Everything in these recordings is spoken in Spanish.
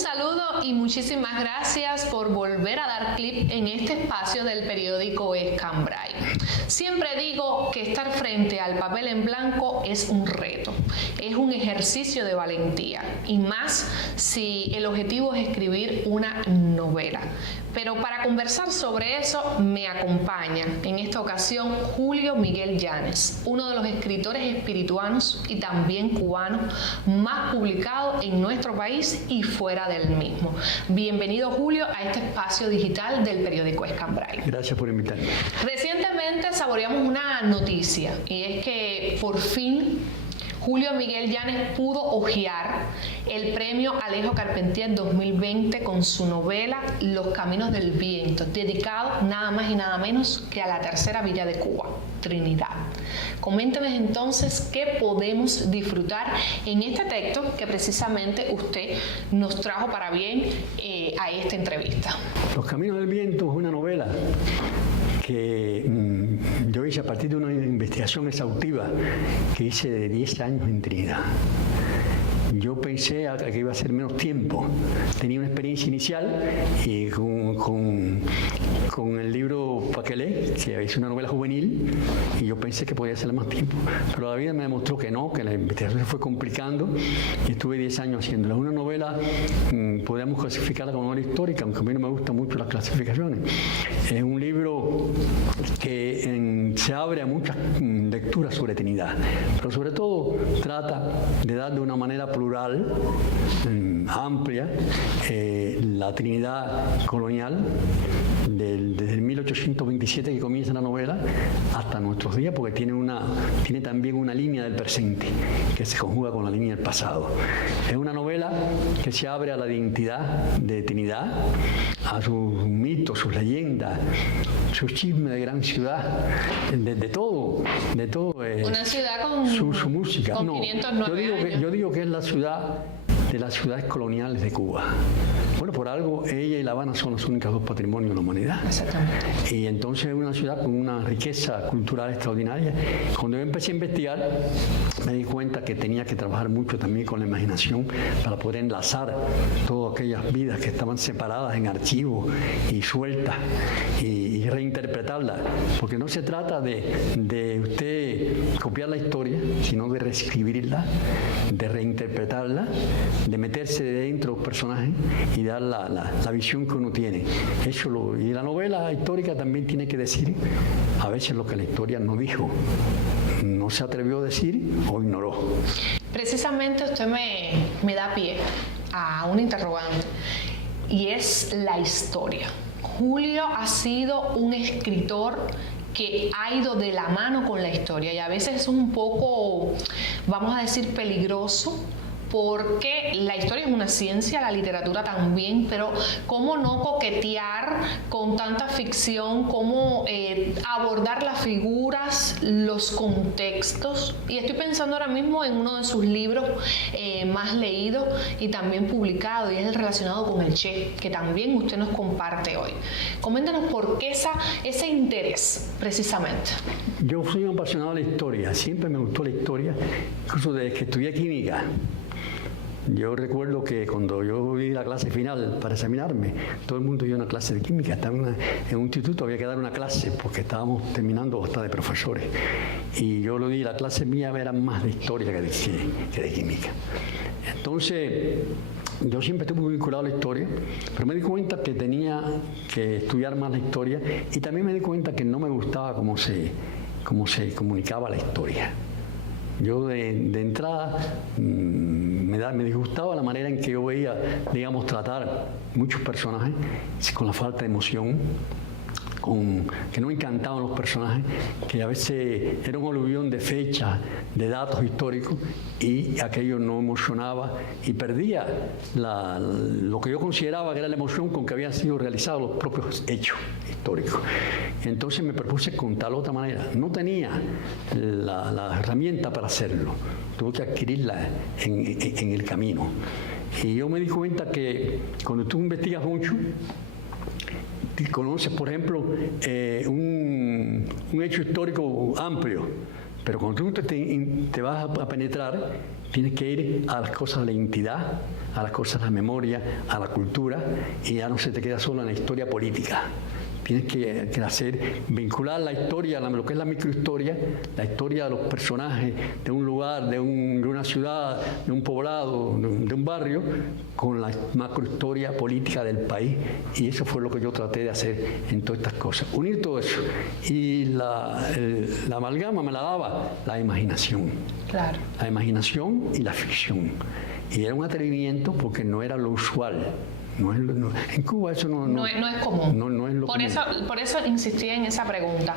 saludo y muchísimas gracias por volver a dar clic en este espacio del periódico Escambray. Siempre digo que estar frente al papel en blanco es un reto, es un ejercicio de valentía, y más si el objetivo es escribir una novela. Pero para conversar sobre eso me acompaña en esta ocasión Julio Miguel Yanes, uno de los escritores espirituanos y también cubanos más publicados en nuestro país y fuera del mismo. Bienvenido, Julio, a este espacio digital del periódico Escambray. Gracias por invitarme. Recientemente saboreamos una noticia, y es que por fin Julio Miguel Yanes pudo hojear el premio Alejo Carpentier 2020 con su novela Los Caminos del Viento, dedicado nada más y nada menos que a la tercera villa de Cuba, Trinidad. Coménteme entonces qué podemos disfrutar en este texto que precisamente usted nos trajo para bien a esta entrevista. Los Caminos del Viento es una novela que yo hice a partir de una investigación exhaustiva que hice de 10 años en Trinidad. Yo pensé que iba a ser menos tiempo. Tenía una experiencia inicial y con el libro Paquelé, que es una novela juvenil, y yo pensé que podía ser más tiempo. Pero la vida me demostró que no, que la investigación se fue complicando y estuve 10 años haciéndola. Es una novela, podríamos clasificarla como novela histórica, aunque a mí no me gustan mucho las clasificaciones. Es un libro que se abre a muchas lecturas sobre Trinidad, pero sobre todo trata de dar de una manera plural, amplia, la Trinidad colonial desde el 1827 que comienza la novela hasta nuestros días, porque tiene también una línea del presente que se conjuga con la línea del pasado. Es una novela que se abre a la identidad de Trinidad, a sus mitos, sus leyendas, sus chismes de gran ciudad, de todo. Una ciudad con su música. Con 509 años. Yo digo que es la ciudad de las ciudades coloniales de Cuba. Bueno, por algo ella y La Habana son los únicos dos patrimonios de la humanidad. Exactamente. Y entonces es una ciudad con una riqueza cultural extraordinaria. Cuando yo empecé a investigar, me di cuenta que tenía que trabajar mucho también con la imaginación para poder enlazar todas aquellas vidas que estaban separadas en archivos y sueltas y reinterpretarlas. Porque no se trata de usted copiar la historia, sino de reescribirla, de reinterpretarla, de meterse dentro de los personajes y dar la visión que uno tiene. Y la novela histórica también tiene que decir a veces lo que la historia no dijo, no se atrevió a decir o ignoró. Precisamente usted me da pie a un interrogante, y es la historia. Julio ha sido un escritor que ha ido de la mano con la historia, y a veces es un poco, vamos a decir, peligroso, porque la historia es una ciencia, la literatura también, pero cómo no coquetear con tanta ficción, cómo abordar las figuras, los contextos. Y estoy pensando ahora mismo en uno de sus libros más leídos y también publicado, y es el relacionado con el Che, que también usted nos comparte hoy. Coméntanos por qué ese interés, precisamente. Yo soy un apasionado de la historia, siempre me gustó la historia, incluso desde que estudié química. Yo recuerdo que cuando yo di la clase final para examinarme, todo el mundo dio una clase de química. Estaba en un instituto, había que dar una clase porque estábamos terminando hasta de profesores. Y yo lo di, la clase mía era más de historia que de química. Entonces, yo siempre estuve muy vinculado a la historia, pero me di cuenta que tenía que estudiar más la historia, y también me di cuenta que no me gustaba cómo se comunicaba la historia. Yo de entrada me disgustaba la manera en que yo veía, digamos, tratar muchos personajes con la falta de emoción, que no me encantaban los personajes, que a veces era un aluvión de fechas, de datos históricos, y aquello no emocionaba y perdía lo que yo consideraba que era la emoción con que habían sido realizados los propios hechos históricos. Entonces me propuse contarlo de otra manera. No tenía la herramienta para hacerlo, tuve que adquirirla en el camino. Y yo me di cuenta que cuando tú investigas mucho, conoces, por ejemplo, un hecho histórico amplio, pero cuando tú te vas a penetrar, Tienes que ir a las cosas de la identidad, a las cosas de la memoria, a la cultura, y ya no se te queda solo en la historia política. Tienes que vincular la historia, lo que es la microhistoria, la historia de los personajes de un lugar, de una ciudad, de un poblado, de un barrio, con la macrohistoria política del país. Y eso fue lo que yo traté de hacer en todas estas cosas. Unir todo eso. Y la amalgama me la daba la imaginación. Claro. La imaginación y la ficción. Y era un atrevimiento porque no era lo usual. En Cuba eso no es común. No es lo común. Por eso insistí en esa pregunta.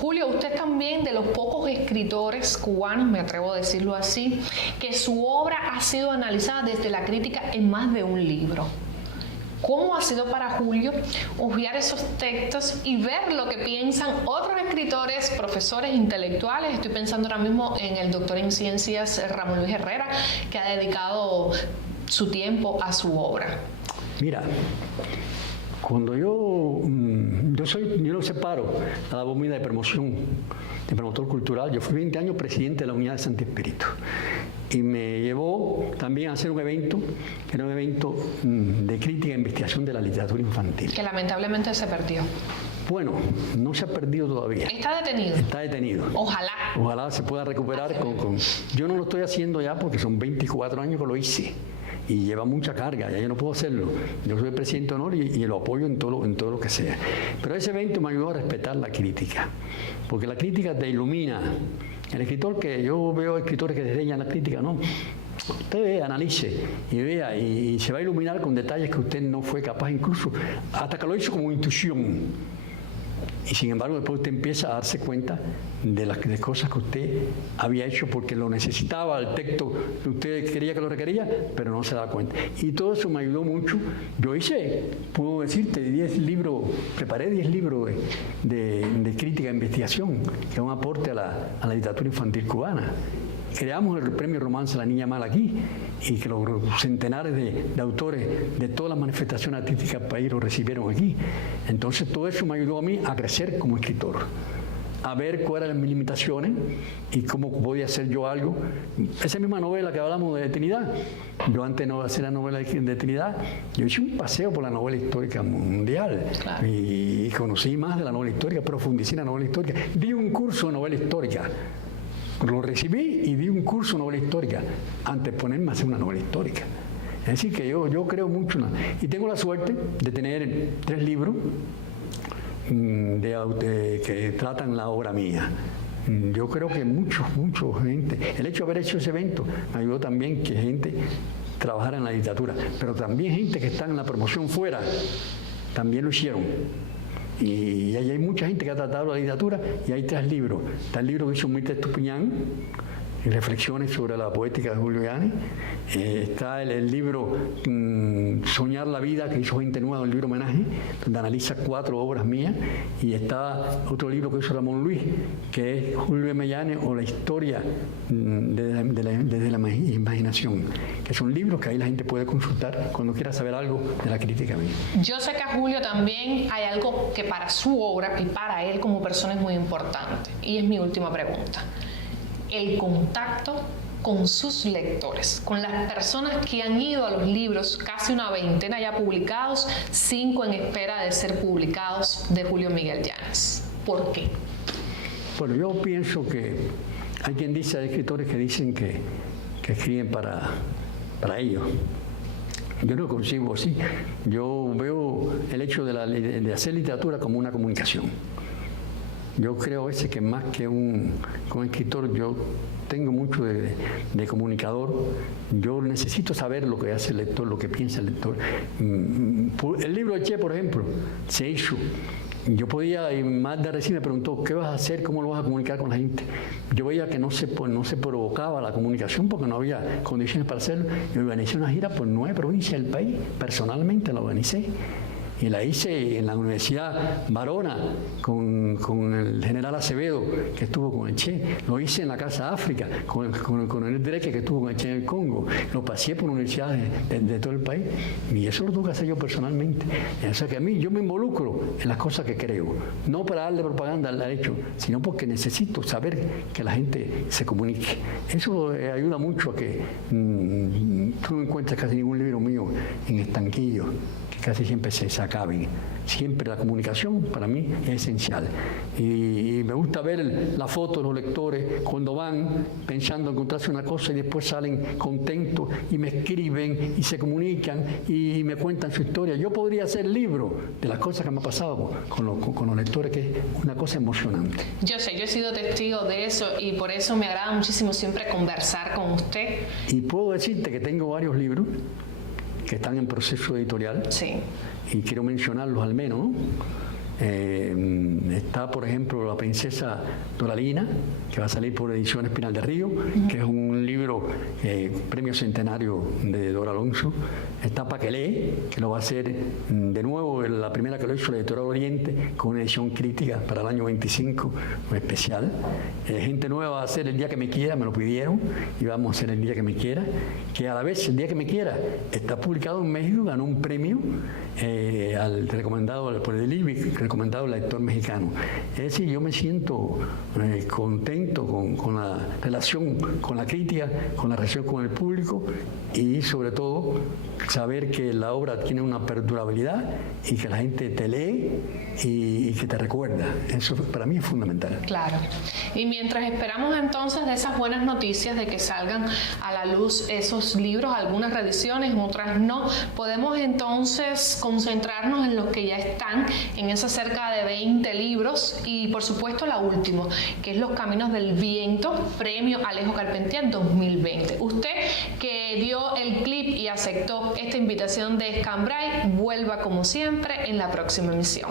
Julio, usted también de los pocos escritores cubanos, me atrevo a decirlo así, que su obra ha sido analizada desde la crítica en más de un libro. ¿Cómo ha sido para Julio hojear esos textos y ver lo que piensan otros escritores, profesores, intelectuales? Estoy pensando ahora mismo en el doctor en ciencias Ramón Luis Herrera, que ha dedicado su tiempo a su obra. Mira, cuando yo lo separo a la comida de promoción, de promotor cultural. Yo fui 20 años presidente de la Unidad de Santo Espíritu. Y me llevó también a hacer un evento, que era un evento de crítica e investigación de la literatura infantil. Que lamentablemente se perdió. Bueno, no se ha perdido todavía. ¿Está detenido? Está detenido. Ojalá. Ojalá se pueda recuperar con... Yo no lo estoy haciendo ya porque son 24 años que lo hice. Y lleva mucha carga, ya yo no puedo hacerlo. Yo soy presidente de honor y lo apoyo en todo lo que sea. Pero ese evento me ayudó a respetar la crítica, porque la crítica te ilumina. El escritor que yo veo escritores que desdeñan la crítica, no. Usted vea, analice y vea y se va a iluminar con detalles que usted no fue capaz, incluso hasta que lo hizo como intuición. Y sin embargo después usted empieza a darse cuenta de cosas que usted había hecho porque lo necesitaba, el texto que usted quería que lo requería, pero no se daba cuenta. Y todo eso me ayudó mucho. Yo puedo decirte, 10 libros, preparé 10 libros de crítica e investigación, que es un aporte a la literatura infantil cubana. Creamos el premio Romance La Niña Mala aquí y que los centenares de autores de todas las manifestaciones artísticas del país lo recibieron aquí. Entonces todo eso me ayudó a mí a crecer como escritor, a ver cuáles eran mis limitaciones y cómo podía hacer yo algo. Esa misma novela que hablamos de Trinidad, yo antes de hacer la novela de Trinidad, yo hice un paseo por la novela histórica mundial. Claro. Y conocí más de la novela histórica, profundicé en la novela histórica, di un curso de novela histórica. Lo recibí y di un curso de novela histórica antes de ponerme a hacer una novela histórica. Es decir, que yo creo mucho. Y tengo la suerte de tener 3 libros que tratan la obra mía. Yo creo que mucha gente, el hecho de haber hecho ese evento me ayudó también que gente trabajara en la literatura, pero también gente que está en la promoción fuera, también lo hicieron. Y ahí hay mucha gente que ha tratado la literatura y hay 3 libros. Está el libro que hizo Mirta Estupiñán, Reflexiones sobre la poética de Julio Yáñez. Está el libro Soñar la vida, que hizo Gente Nueva, un libro homenaje, donde analiza 4 obras mías. Y está otro libro que hizo Ramón Luis, que es Julio M. Yáñez o la historia desde la imaginación, que son libros que ahí la gente puede consultar cuando quiera saber algo de la crítica mía. Yo sé que a Julio también hay algo que para su obra y para él como persona es muy importante, y es mi última pregunta: el contacto con sus lectores, con las personas que han ido a los libros, casi una veintena ya publicados, 5 en espera de ser publicados, de Julio Miguel Yáñez. ¿Por qué? Bueno, yo pienso que hay escritores que dicen que escriben para ellos. Yo no lo concibo así. Yo veo el hecho de hacer literatura como una comunicación. Yo creo que más que un escritor, yo tengo mucho de comunicador. Yo necesito saber lo que hace el lector, lo que piensa el lector. El libro de Che, por ejemplo, se hizo. Yo podía, y Magda recién me preguntó, ¿qué vas a hacer? ¿Cómo lo vas a comunicar con la gente? Yo veía que no se provocaba la comunicación porque no había condiciones para hacerlo. Yo organicé una gira por 9 provincias del país, personalmente la organicé. y la hice en la Universidad Barona con el general Acevedo, que estuvo con el Che. Lo hice en la Casa África con el coronel Dreke, que estuvo con el Che en el Congo. Lo pasé por universidades de todo el país, y eso lo tuve que hacer yo personalmente. O sea que a mí, yo me involucro en las cosas que creo, no para darle propaganda al hecho, sino porque necesito saber que la gente se comunique. Eso ayuda mucho a que tú no encuentres casi ningún libro mío en estanquillos, que casi siempre se acaben. Siempre la comunicación para mí es esencial. Y me gusta ver la foto de los lectores cuando van pensando encontrarse una cosa y después salen contentos y me escriben y se comunican y me cuentan su historia. Yo podría hacer libro de las cosas que me ha pasado con los lectores, que es una cosa emocionante. Yo sé, yo he sido testigo de eso y por eso me agrada muchísimo siempre conversar con usted. Y puedo decirte que tengo varios libros que están en proceso editorial. Sí. Y quiero mencionarlos al menos, ¿no? Está, por ejemplo, La princesa Doralina, que va a salir por Ediciones Pinal de Río, que es un libro premio centenario de Dora Alonso. Está Paquelé, que lo va a hacer de nuevo, la primera que lo hizo la Editorial Oriente, con una edición crítica para el año 25, especial. Gente Nueva va a hacer El día que me quiera, me lo pidieron, y vamos a hacer El día que me quiera, que a la vez El día que me quiera está publicado en México, ganó un premio al recomendado por el IBI, recomendado al lector mexicano. Es decir, yo me siento contento con la relación con la crítica, con la relación con el público, y sobre todo saber que la obra tiene una perdurabilidad y que la gente te lee y que te recuerda. Eso para mí es fundamental. Claro. Y mientras esperamos entonces de esas buenas noticias de que salgan a la luz esos libros, algunas reediciones, otras no, podemos entonces concentrarnos en los que ya están, en esos cerca de 20 libros, y por supuesto la última, que es Los Caminos del Viento, premio Alejo Carpentier 2020. Usted que dio el clip y aceptó esta invitación de Escambray, vuelva como siempre en la próxima emisión.